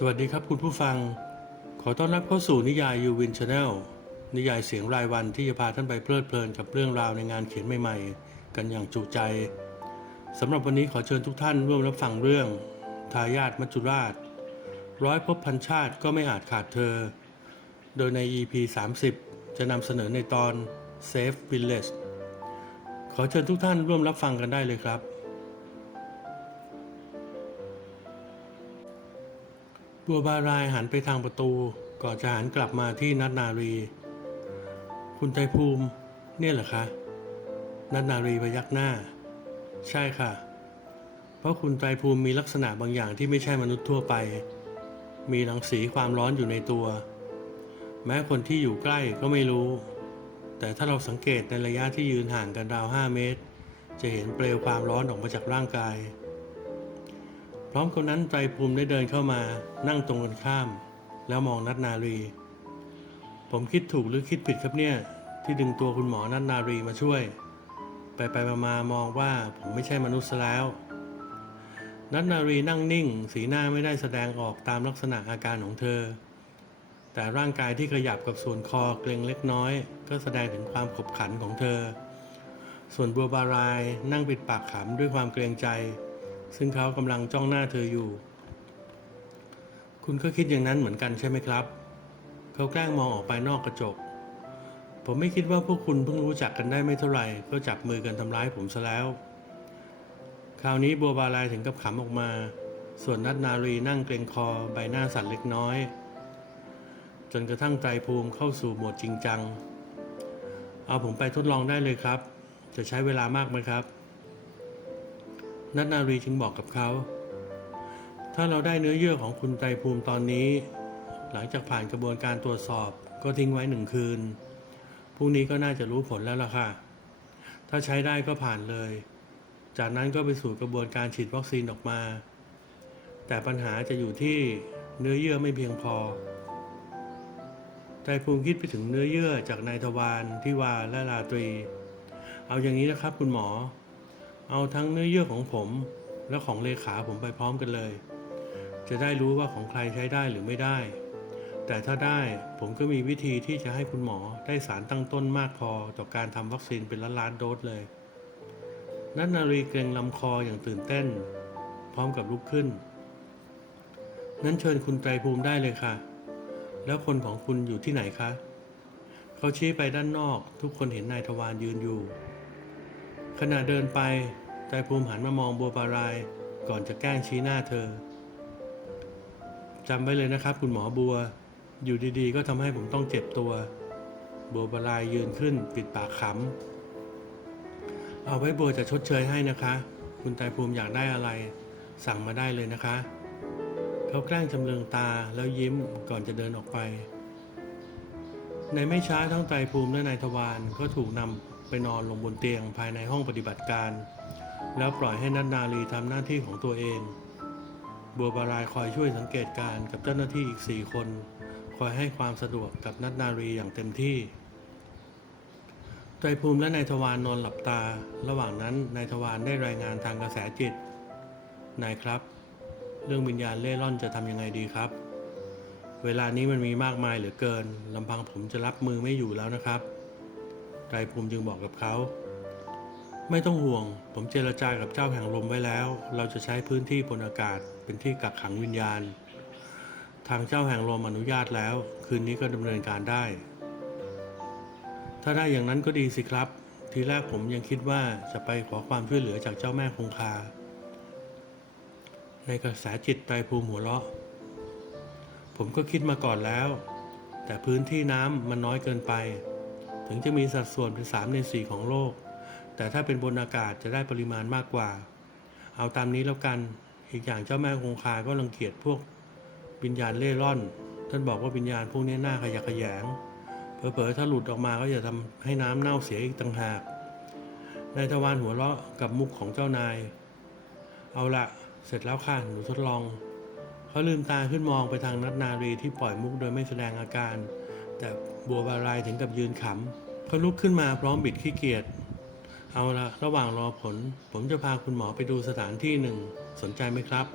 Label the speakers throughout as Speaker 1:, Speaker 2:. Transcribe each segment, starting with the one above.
Speaker 1: สวัสดีครับคุณผู้ฟัง ขอต้อนรับเข้าสู่นิยายยูวินชาแนลนิยายเสียงรายวันที่จะพาท่านไปเพลิดเพลินกับเรื่องราวในงานเขียนใหม่ๆ กันอย่างจุใจสำหรับวันนี้ขอเชิญทุกท่านร่วมรับฟังเรื่อง ทายาทมัจจุราช ร้อยภพพันชาติก็ไม่อาจขาดเธอ โดยใน EP 30 จะนำเสนอในตอน Safe Village ขอเชิญทุกท่านร่วมรับฟังกันได้เลยครับ บัวบารายหันไปทางประตู ก่อนจะหันกลับมาที่นัดนารี คุณไตรภูมิ เนี่ยเหรอคะนัดนารีพยักหน้า ใช่ค่ะ เพราะคุณไตรภูมิมีลักษณะบางอย่างที่ไม่ใช่มนุษย์ทั่วไป มีรังสีความร้อนอยู่ในตัว แม้คนที่อยู่ใกล้ก็ไม่รู้ แต่ถ้าเราสังเกตในระยะที่ยืนห่างกันราว 5 เมตร จะเห็นเปลวความร้อนออกมาจากร่างกาย ร้อมกันนั้นไตรภูมิได้เดินเข้ามานั่งตรงกันข้าม แล้วมองนัดนารี ผมคิดถูกหรือคิดผิดครับเนี่ย ที่ดึงตัวคุณหมอนัดนารีมาช่วย ไปไปมามามองว่าผมไม่ใช่มนุษย์แล้ว นัดนารีนั่งนิ่ง สีหน้าไม่ได้แสดงออกตามลักษณะอาการของเธอ แต่ร่างกายที่ขยับกับส่วนคอเกร็งเล็กน้อย ก็แสดงถึงความขบขันของเธอ ส่วนบัวบารายนั่งปิดปากขำด้วยความเกรงใจ ซึ่งเขากำลังจ้องหน้าเธออยู่ คุณก็คิดอย่างนั้นเหมือนกันใช่ไหมครับ เขาแกล้งมองออกไปนอกกระจก ผมไม่คิดว่าพวกคุณเพิ่งรู้จักกันได้ไม่เท่าไหร่ ก็จับมือกันทำร้ายผมซะแล้ว คราวนี้บัวบาลายถึงกับขำออกมา ส่วนนัดนารีนั่งเกรงคอใบหน้าสั่นเล็กน้อย จนกระทั่งไตรภูมิเข้าสู่โหมดจริงจัง เอาผมไปทดลองได้เลยครับ จะใช้เวลามากไหมครับ นัดนารีจึงบอกกับเขา ถ้าเราได้เนื้อเยื่อของคุณไตภูมิตอนนี้ หลังจากผ่านกระบวนการตรวจสอบก็ทิ้งไว้หนึ่งคืน พรุ่งนี้ก็น่าจะรู้ผลแล้วล่ะค่ะ ถ้าใช้ได้ก็ผ่านเลย จากนั้นก็ไปสู่กระบวนการฉีดวัคซีนออกมา แต่ปัญหาจะอยู่ที่เนื้อเยื่อไม่เพียงพอไตภูมิคิดไปถึงเนื้อเยื่อจากนายทวารทิวาและราตรี เอาอย่างนี้นะครับคุณหมอ เอาทั้งเนื้อเยื่อของผมและของเลขาผมไปพร้อมกันเลย จะได้รู้ว่าของใครใช้ได้หรือไม่ได้ แต่ถ้าได้ผมก็มีวิธีที่จะให้คุณหมอได้สารตั้งต้นมากพอต่อการทำวัคซีนเป็นล้านล้านๆโดสเลย นัทนารีเกรงลำคออย่างตื่นเต้น พร้อมกับลุกขึ้น นั้นเชิญคุณไตรภูมิได้เลยค่ะ แล้วคนของคุณอยู่ที่ไหนคะ เขาชี้ไปด้านนอกทุกคนเห็นนายทวารยืนอยู่ ขณะเดินไปไตรภูมิหันมามองบัวบาราย ก่อนจะแกล้งชี้หน้าเธอจำไว้เลยนะครับ คุณหมอบัว อยู่ดีๆ ก็ทำให้ผมต้องเจ็บตัว บัวบารายยืนขึ้นปิดปากขำเอาไว้บัวจะชดเชยให้นะคะ คุณไตรภูมิอยากได้อะไร สั่งมาได้เลยนะคะ เขาแกล้งจำเลืองตาแล้วยิ้มก่อนจะเดินออกไป ในไม่ช้าทั้งไตรภูมิและนายทวารก็ถูกนำ ไปนอนลงบนเตียงภายในห้องปฏิบัติการ แล้วปล่อยให้นัดนาลีทำหน้าที่ของตัวเอง บัวบารายคอยช่วยสังเกตการกับเจ้าหน้าที่อีกสี่คน คอยให้ความสะดวกกับนัดนารีอย่างเต็มที่ไตรภูมิและนายทวารนอนหลับตา ระหว่างนั้นนายทวารได้รายงานทางกระแสจิต นายครับ เรื่องวิญญาณเล่ร่อนจะทำยังไงดีครับ เวลานี้มันมีมากมายเหลือเกินลำพังผมจะรับมือไม่อยู่แล้วนะครับ ไตรภูมิจึงบอกกับเขา ไม่ต้องห่วง ผมเจรจากับเจ้าแห่งลมไว้แล้ว เราจะใช้พื้นที่บนอากาศเป็นที่กักขังวิญญาณ ทางเจ้าแห่งลมอนุญาตแล้ว คืนนี้ก็ดำเนินการได้ ถ้าได้อย่างนั้นก็ดีสิครับ ทีแรกผมยังคิดว่าจะไปขอความช่วยเหลือจากเจ้าแม่คงคา ในกระแสจิตไตรภูมิหัวเราะ ผมก็คิดมาก่อนแล้ว แต่พื้นที่น้ำมันน้อยเกินไป ถึงจะมีสัดส่วนเป็นสามในสี่ของโลก แต่ถ้าเป็นบนอากาศจะได้ปริมาณมากกว่า เอาตามนี้แล้วกัน อีกอย่างเจ้าแม่คงคาก็รังเกียจพวกวิญญาณเล่ร่อน ท่านบอกว่าวิญญาณพวกนี้หน่าขยะขยง เผลอๆถ้าหลุดออกมาก็จะทำให้น้ำเน่าเสียอีกต่างหาก นายทวารหัวเราะกับมุกของเจ้านาย เอาละเสร็จแล้วค่ะหนูทดลองเขาลืมตาขึ้นมองไปทางนัดนารีที่ปล่อยมุกโดยไม่แสดงอาการ แต่ บัวบารายถึงกับยืนขำเขาลุกขึ้นมาพร้อมบิดขี้เกียจเอาละระหว่างรอผล ผมจะพาคุณหมอไปดูสถานที่หนึ่ง สนใจไหมครับ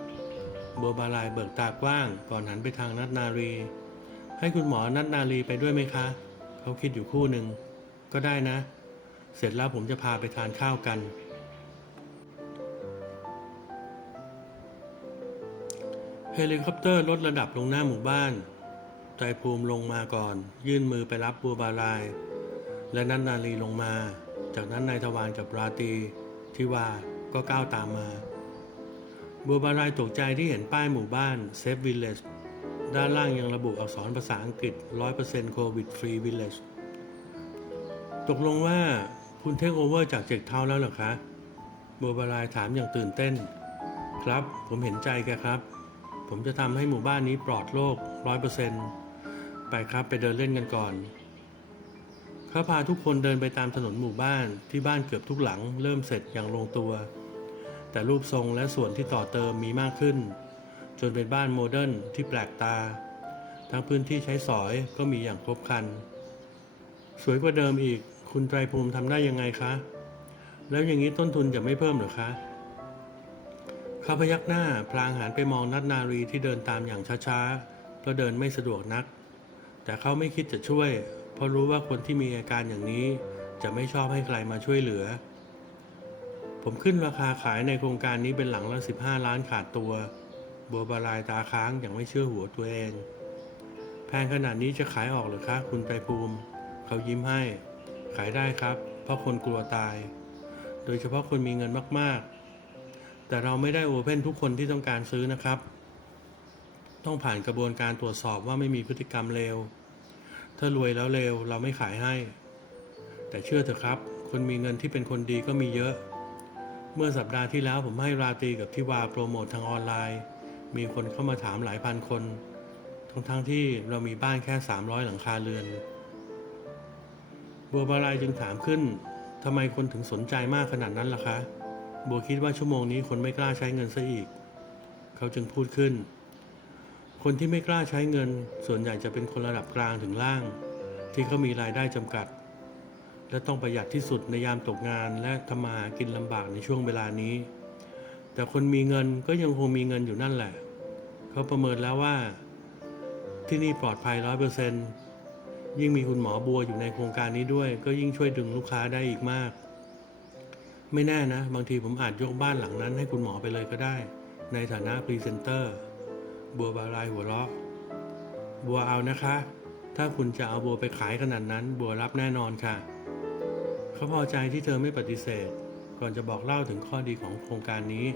Speaker 1: บัวบาลายเบิกตากว้าง ก่อนหันไปทางนัดนารี ให้คุณหมอนัดนารีไปด้วยไหมคะ เขาคิดอยู่คู่หนึ่ง ก็ได้นะ เสร็จแล้วผมจะพาไปทานข้าวกันเฮลิคอปเตอร์ลดระดับลงหน้าหมู่บ้าน ไตรภูมิลงมาก่อน ยื่นมือไปรับบัวบาลาย และนันนาลีลงมา จากนั้นนายทวารกับราตรีทิวาก็ก้าวตามมา บัวบาลายตกใจที่เห็นป้ายหมู่บ้าน Safe Village ด้านล่างยังระบุอักษรภาษาอังกฤษ 100% Covid Free Village ตกลงว่าคุณเทคโอเวอร์จากเจ็กเท้าแล้วเหรอคะบัวบาลายถามอย่างตื่นเต้น ครับ ผมเห็นใจแกครับ ผมจะทำให้หมู่บ้านนี้ปลอดโรคร้อยเปอร์เซ็นต์ ไปครับไปเดินเล่นกันก่อนเขาพาทุกคนเดินไปตามถนนหมู่บ้านที่บ้านเกือบทุกหลัง เริ่มเสร็จอย่างลงตัว แต่รูปทรงและส่วนที่ต่อเติมมีมากขึ้น จนเป็นบ้านโมเดิร์นที่แปลกตา ทั้งพื้นที่ใช้สอยก็มีอย่างครบครัน สวยกว่าเดิมอีกคุณไตรภูมิทำได้ยังไงคะ แล้วอย่างนี้ต้นทุนจะไม่เพิ่มหรือคะเขาพยักหน้าพลางหันไปมองนัดนารีที่เดินตามอย่างช้าๆเพราะเดินไม่สะดวกนัก แต่เขาไม่คิดจะช่วย เพราะรู้ว่าคนที่มีอาการอย่างนี้ จะไม่ชอบให้ใครมาช่วยเหลือ ผมขึ้นราคาขายในโครงการนี้เป็นหลังละ 15 ล้านขาดตัว บัวบาลายตาค้างอย่างไม่เชื่อหัวตัวเอง แพงขนาดนี้จะขายออกหรือคะคุณไตภูมิ เขายิ้มให้ ขายได้ครับ เพราะคนกลัวตาย โดยเฉพาะคนมีเงินมากๆ แต่เราไม่ได้โอเพนทุกคนที่ต้องการซื้อนะครับ ต้องผ่านกระบวนการตรวจสอบว่าไม่มีพฤติกรรมเลวถ้ารวยแล้วเลวเราไม่ขายให้ แต่เชื่อเถอะครับ คนมีเงินที่เป็นคนดีก็มีเยอะ เมื่อสัปดาห์ที่แล้วผมให้ราตรีกับทิวาโปรโมททางออนไลน์ มีคนเข้ามาถามหลายพันคน ทั้งๆที่เรามีบ้านแค่ 300 หลังคาเรือน บัวบาลายจึงถามขึ้นทำไมคนถึงสนใจมากขนาดนั้นล่ะคะ บัวคิดว่าชั่วโมงนี้คนไม่กล้าใช้เงินซะอีก เขาจึงพูดขึ้น คนที่ไม่กล้าใช้เงิน ส่วนใหญ่จะเป็นคนระดับกลางถึงล่าง ที่เขามีรายได้จำกัด และต้องประหยัดที่สุดในยามตกงานและทำมาหากินลำบากในช่วงเวลานี้ แต่คนมีเงินก็ยังคงมีเงินอยู่นั่นแหละ เขาประเมินแล้วว่า ที่นี่ปลอดภัยร้อยเปอร์เซนต์ยิ่งมีคุณหมอบัวอยู่ในโครงการนี้ด้วย ก็ยิ่งช่วยดึงลูกค้าได้อีกมาก ไม่แน่นะ บางทีผมอาจยกบ้านหลังนั้นให้คุณหมอไปเลยก็ได้ ในฐานะพรีเซนเตอร์ บัวบาลายหัวเราะ บัวเอานะคะ ถ้าคุณจะเอาบัวไปขายขนาดนั้น บัวรับแน่นอนค่ะ เขาพอใจที่เธอไม่ปฏิเสธ ก่อนจะบอกเล่าถึงข้อดีของโครงการนี้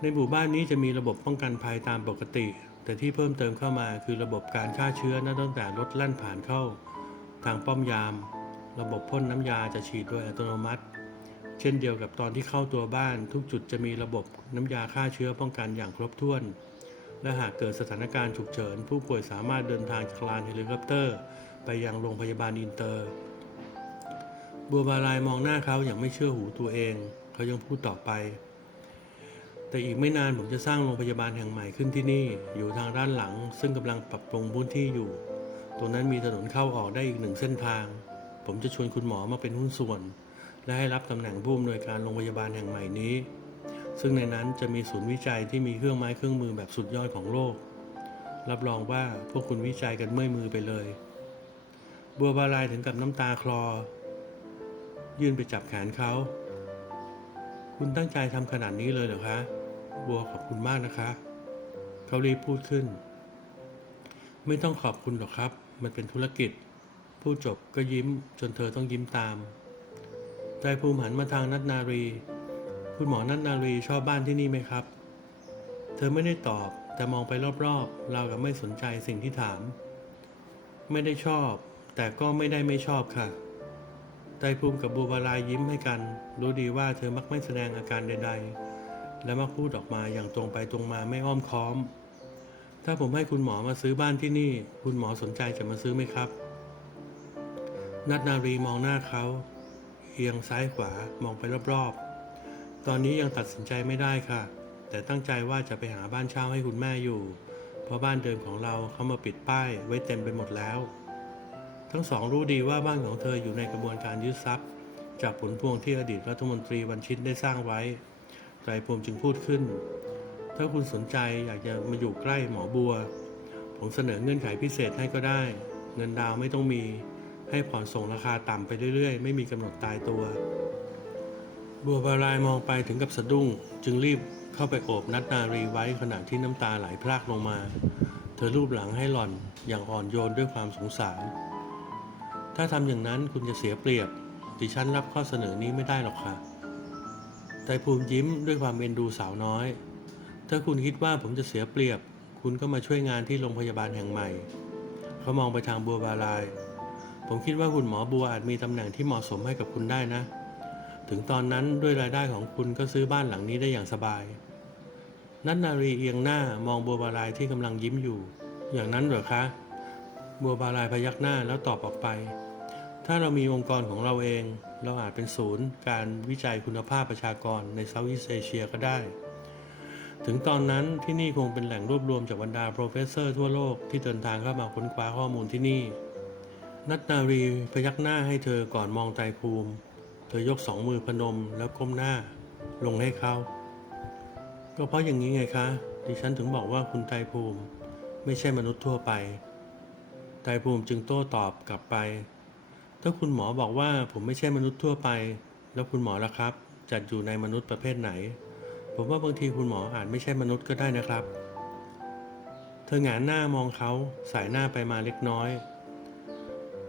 Speaker 1: ในหมู่บ้านนี้จะมีระบบป้องกันภัยตามปกติ แต่ที่เพิ่มเติมเข้ามาคือระบบการฆ่าเชื้อนับตั้งแต่รถลั่นผ่านเข้า ทางป้อมยาม ระบบพ่นน้ำยาจะฉีดโดยอัตโนมัติเช่นเดียวกับตอนที่เข้าตัวบ้านทุกจุดจะมีระบบน้ำยาฆ่าเชื้อป้องกันอย่างครบถ้วน และหากเกิดสถานการณ์ฉุกเฉิน ผู้ป่วยสามารถเดินทางจากลานเฮลิคอปเตอร์ ไปยังโรงพยาบาลอินเตอร์ บัวบาลายมองหน้าเขาอย่างไม่เชื่อหูตัวเอง เขายังพูดต่อไป แต่อีกไม่นานผมจะสร้างโรงพยาบาลแห่งใหม่ขึ้นที่นี่ อยู่ทางด้านหลัง ซึ่งกำลังปรับปรุงพื้นที่อยู่ ตรงนั้นมีถนนเข้าออกได้อีกหนึ่งเส้นทาง ผมจะชวนคุณหมอมาเป็นหุ้นส่วน และให้รับตำแหน่งผู้อำนวยการโรงพยาบาลแห่งใหม่นี้ ซึ่งในนั้นจะมีศูนย์วิจัยที่มีเครื่องไม้เครื่องมือแบบสุดยอดของโลก รับรองว่าพวกคุณวิจัยกันเมื่อยมือไปเลย บัวบาลายถึงกับน้ำตาคลอ ยื่นไปจับแขนเขา คุณตั้งใจทำขนาดนี้เลยเหรอคะ บัวขอบคุณมากนะคะ เขารีบพูดขึ้น ไม่ต้องขอบคุณหรอกครับ มันเป็นธุรกิจพูดจบก็ยิ้มจนเธอต้องยิ้มตาม ใจภูมิหันมาทางนัดนารี คุณหมอนัดนารีชอบบ้านที่นี่ไหมครับ เธอไม่ได้ตอบ แต่มองไปรอบๆ เรากับไม่สนใจสิ่งที่ถาม ไม่ได้ชอบ แต่ก็ไม่ได้ไม่ชอบค่ะไตภูมิกับบัวบาลายยิ้มให้กัน รู้ดีว่าเธอมักไม่แสดงอาการใด ๆ และมักพูดออกมาอย่างตรงไปตรงมาไม่อ้อมค้อม ถ้าผมให้คุณหมอมาซื้อบ้านที่นี่ คุณหมอสนใจจะมาซื้อไหมครับ นัดนารีมองหน้าเขาเอียงซ้ายขวามองไปรอบๆ ตอนนี้ยังตัดสินใจไม่ได้ค่ะ แต่ตั้งใจว่าจะไปหาบ้านเช่าให้คุณแม่อยู่ เพราะบ้านเดิมของเราเขามาปิดป้ายไว้เต็มไปหมดแล้ว ทั้งสองรู้ดีว่าบ้านของเธออยู่ในกระบวนการยึดทรัพย์ จากผลพวงที่อดีตรัฐมนตรีวันชิตได้สร้างไว้ไตรภูมิจึงพูดขึ้น ถ้าคุณสนใจอยากจะมาอยู่ใกล้หมอบัว ผมเสนอเงื่อนไขพิเศษให้ก็ได้ เงินดาวไม่ต้องมี ให้ผ่อนส่งราคาต่ำไปเรื่อยๆ ไม่มีกำหนดตายตัว บัวบารายมองไปถึงกับสะดุ้ง จึงรีบเข้าไปโอบนัดนารีไว้ขณะที่น้ำตาไหลพรากลงมา เธอรูปหลังให้หล่อนอย่างอ่อนโยนด้วยความสงสาร ถ้าทำอย่างนั้นคุณจะเสียเปรียบ ดิฉันรับข้อเสนอนี้ไม่ได้หรอกค่ะไตรภูมิยิ้มด้วยความเอ็นดูสาวน้อย ถ้าคุณคิดว่าผมจะเสียเปรียบ คุณก็มาช่วยงานที่โรงพยาบาลแห่งใหม่ เขามองไปทางบัวบาราย ผมคิดว่าคุณหมอบัวอาจมีตำแหน่งที่เหมาะสมให้กับคุณได้นะ ถึงตอนนั้นด้วยรายได้ของคุณก็ซื้อบ้านหลังนี้ได้อย่างสบาย นัทนารีเอียงหน้ามองบัวบารายที่กำลังยิ้มอยู่ อย่างนั้นเหรอคะ บัวบารายพยักหน้าแล้วตอบออกไป ถ้าเรามีองค์กรของเราเอง เราอาจเป็นศูนย์ การวิจัยคุณภาพประชากรในเซาท์อีสเอเชียก็ได้ ถึงตอนนั้นที่นี่คงเป็นแหล่งรวบรวมจากบรรดาโปรเฟสเซอร์ทั่วโลกที่เดินทางเข้ามาค้นคว้าข้อมูลที่นี่ นัทนารีพยักหน้าให้เธอก่อนมองไตรภูมิ เธอยกสองมือพนมแล้วก้มหน้า ลงให้เขาก็เพราะอย่างนี้ไงคะ ดิฉันถึงบอกว่าคุณไตรภูมิ ไม่ใช่มนุษย์ทั่วไป ไตรภูมิจึงโต้ตอบกลับไป ถ้าคุณหมอบอกว่าผมไม่ใช่มนุษย์ทั่วไป แล้วคุณหมอล่ะครับ จัดอยู่ในมนุษย์ประเภทไหน ผมว่าบางทีคุณหมออาจไม่ใช่มนุษย์ก็ได้นะครับ เธอหงายหน้ามองเขาสายหน้าไปมาเล็กน้อย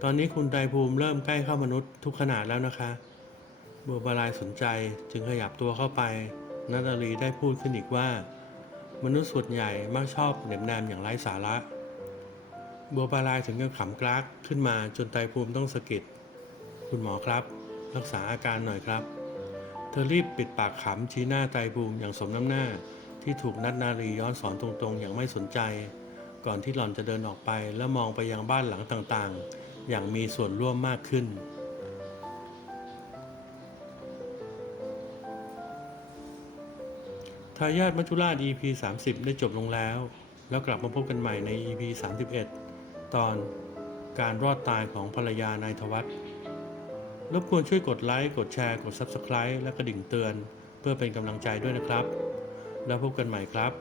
Speaker 1: ตอนนี้คุณไตรภูมิเริ่มใกล้เข้ามนุษย์ทุกขนาดแล้วนะคะ บัวบารายสนใจจึงขยับตัวเข้าไปนัทอารีได้พูดขึ้นอีกว่า มนุษย์ส่วนใหญ่มักชอบเหน็บแนมอย่างไร้สาระ บัวบารายถึงกับขำกรากขึ้นมาจนไตภูมิต้องสะกิด คุณหมอครับ รักษาอาการหน่อยครับ เธอรีบปิดปากขำชี้หน้าไตภูมิอย่างสมน้ำหน้าที่ถูกนัดนารีย้อนสอนตรงๆ อย่างไม่สนใจ ก่อนที่หล่อนจะเดินออกไปแล้วมองไปยังบ้านหลังต่างๆ อย่างมีส่วนร่วมมากขึ้นายาทมัจจุราช EP 30 ได้จบลงแล้ว แล้วกลับมาพบกันใหม่ใน EP 31 ตอนการรอดตายของภรรยานายทวัฒน์รบกวนช่วยกดไลค์ กดแชร์ กด Subscribe และกระดิ่งเตือน เพื่อเป็นกำลังใจด้วยนะครับ แล้วพบกันใหม่ครับ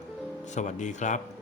Speaker 1: สวัสดีครับ